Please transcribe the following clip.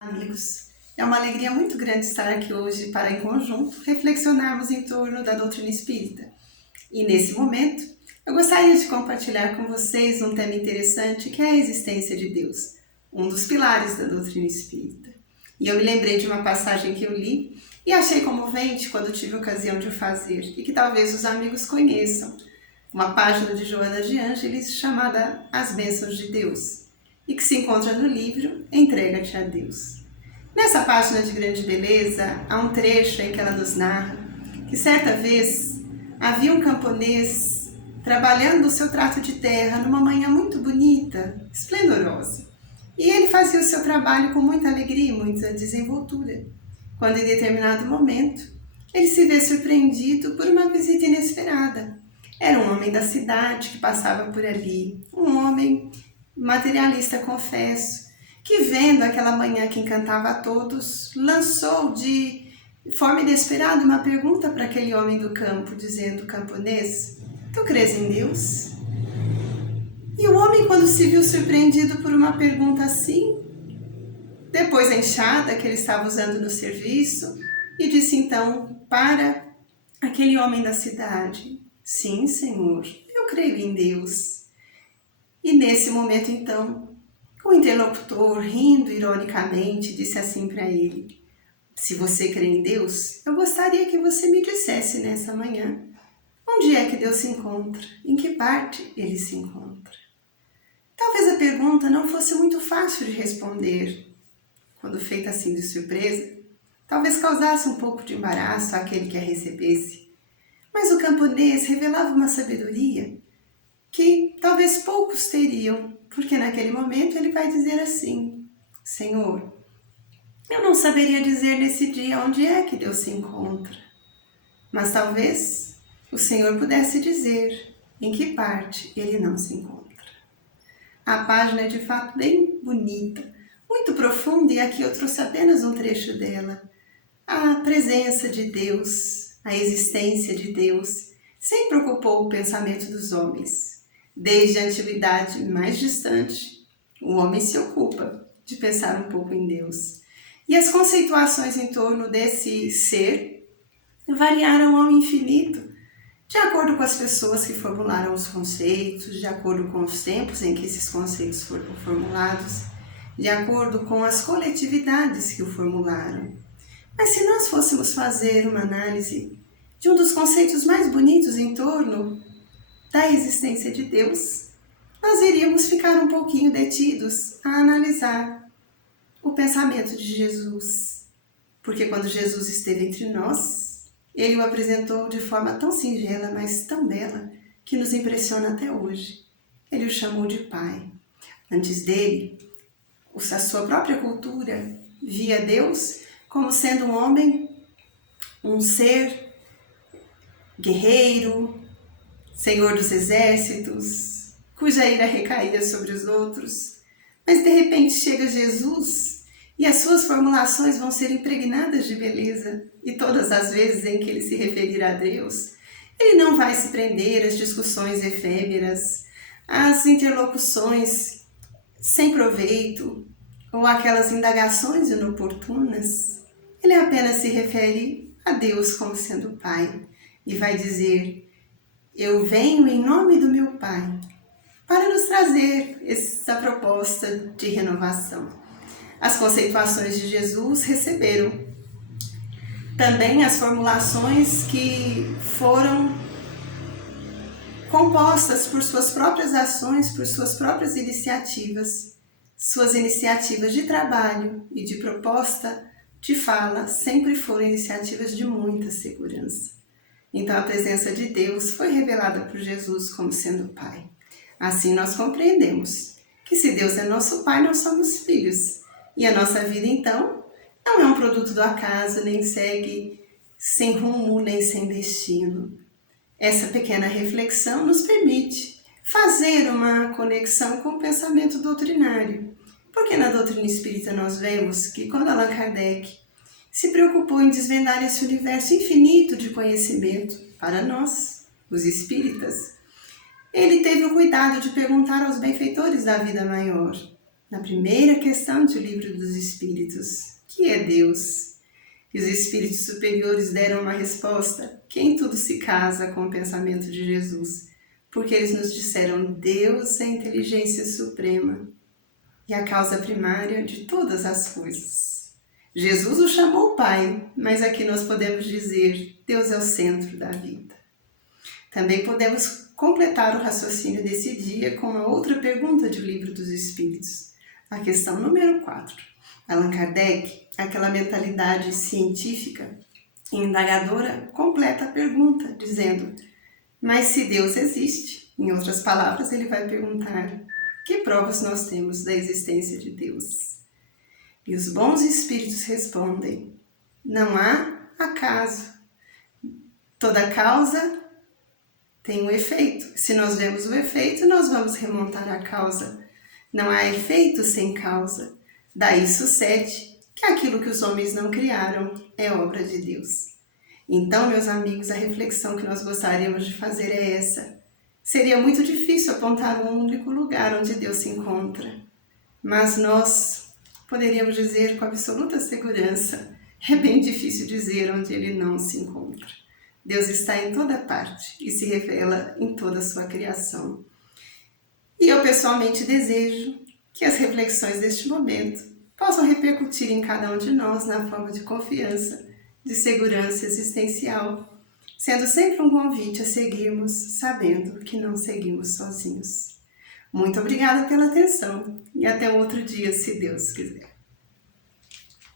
Amigos, é uma alegria muito grande estar aqui hoje para, em conjunto, reflexionarmos em torno da doutrina espírita. E nesse momento, eu gostaria de compartilhar com vocês um tema interessante que é a existência de Deus, um dos pilares da doutrina espírita. E eu me lembrei de uma passagem que eu li e achei comovente quando tive a ocasião de o fazer e que talvez os amigos conheçam. Uma página de Joana de Ângeles chamada As Bênçãos de Deus, e que se encontra no livro Entrega-te a Deus. Nessa página de grande beleza, há um trecho em que ela nos narra que certa vez havia um camponês trabalhando o seu trato de terra numa manhã muito bonita, esplendorosa. E ele fazia o seu trabalho com muita alegria e muita desenvoltura, quando em determinado momento ele se vê surpreendido por uma visita inesperada. Era um homem da cidade que passava por ali, um homem materialista, confesso, que vendo aquela manhã que encantava a todos, lançou de forma inesperada uma pergunta para aquele homem do campo, dizendo: camponês, tu crês em Deus? E o homem, quando se viu surpreendido por uma pergunta assim, depois a enxada que ele estava usando no serviço, e disse então para aquele homem da cidade: sim, Senhor, eu creio em Deus. E nesse momento, então, o interlocutor, rindo ironicamente, disse assim para ele: se você crê em Deus, eu gostaria que você me dissesse nessa manhã onde é que Deus se encontra, em que parte ele se encontra. Talvez a pergunta não fosse muito fácil de responder, quando feita assim de surpresa, talvez causasse um pouco de embaraço àquele que a recebesse. Mas o camponês revelava uma sabedoria que talvez poucos teriam, porque naquele momento ele vai dizer assim: Senhor, eu não saberia dizer nesse dia onde é que Deus se encontra, mas talvez o Senhor pudesse dizer em que parte ele não se encontra. A página é de fato bem bonita, muito profunda, e aqui eu trouxe apenas um trecho dela. A presença de Deus, a existência de Deus, sempre ocupou o pensamento dos homens. Desde a antiguidade mais distante, o homem se ocupa de pensar um pouco em Deus. E as conceituações em torno desse ser variaram ao infinito, de acordo com as pessoas que formularam os conceitos, de acordo com os tempos em que esses conceitos foram formulados, de acordo com as coletividades que o formularam. Mas se nós fôssemos fazer uma análise de um dos conceitos mais bonitos em torno da existência de Deus, nós iríamos ficar um pouquinho detidos a analisar o pensamento de Jesus. Porque quando Jesus esteve entre nós, ele o apresentou de forma tão singela, mas tão bela, que nos impressiona até hoje. Ele o chamou de Pai. Antes dele, a sua própria cultura via Deus como sendo um homem, um ser guerreiro, senhor dos exércitos, cuja ira recaía sobre os outros. Mas de repente chega Jesus e as suas formulações vão ser impregnadas de beleza. E todas as vezes em que ele se referir a Deus, ele não vai se prender às discussões efêmeras, às interlocuções sem proveito, ou aquelas indagações inoportunas. Ele apenas se refere a Deus como sendo Pai e vai dizer: eu venho em nome do meu Pai, para nos trazer essa proposta de renovação. As conceituações de Jesus receberam também as formulações que foram compostas por suas próprias ações, por suas próprias iniciativas. Suas iniciativas de trabalho e de proposta de fala sempre foram iniciativas de muita segurança. Então a presença de Deus foi revelada por Jesus como sendo Pai. Assim nós compreendemos que se Deus é nosso Pai, nós somos filhos. E a nossa vida então não é um produto do acaso, nem segue sem rumo, nem sem destino. Essa pequena reflexão nos permite fazer uma conexão com o pensamento doutrinário. Porque na doutrina espírita nós vemos que quando Allan Kardec se preocupou em desvendar esse universo infinito de conhecimento para nós, os espíritas, ele teve o cuidado de perguntar aos benfeitores da vida maior: na primeira questão do Livro dos Espíritos, que é Deus. E os espíritos superiores deram uma resposta que em tudo se casa com o pensamento de Jesus, porque eles nos disseram: Deus é a inteligência suprema e a causa primária de todas as coisas. Jesus o chamou Pai, mas aqui nós podemos dizer: Deus é o centro da vida. Também podemos completar o raciocínio desse dia com uma outra pergunta do Livro dos Espíritos, a questão número 4. Allan Kardec, aquela mentalidade científica e indagadora, completa a pergunta, dizendo: mas se Deus existe, em outras palavras, ele vai perguntar: que provas nós temos da existência de Deus? E os bons espíritos respondem: não há acaso. Toda causa tem um efeito. Se nós vemos o efeito, nós vamos remontar a causa. Não há efeito sem causa. Daí sucede que aquilo que os homens não criaram é obra de Deus. Então, meus amigos, a reflexão que nós gostaríamos de fazer é essa. Seria muito difícil apontar um único lugar onde Deus se encontra, mas nós poderíamos dizer com absoluta segurança: é bem difícil dizer onde ele não se encontra. Deus está em toda parte e se revela em toda a sua criação. E eu pessoalmente desejo que as reflexões deste momento possam repercutir em cada um de nós na forma de confiança, de segurança existencial, sendo sempre um convite a seguirmos, sabendo que não seguimos sozinhos. Muito obrigada pela atenção e até um outro dia, se Deus quiser.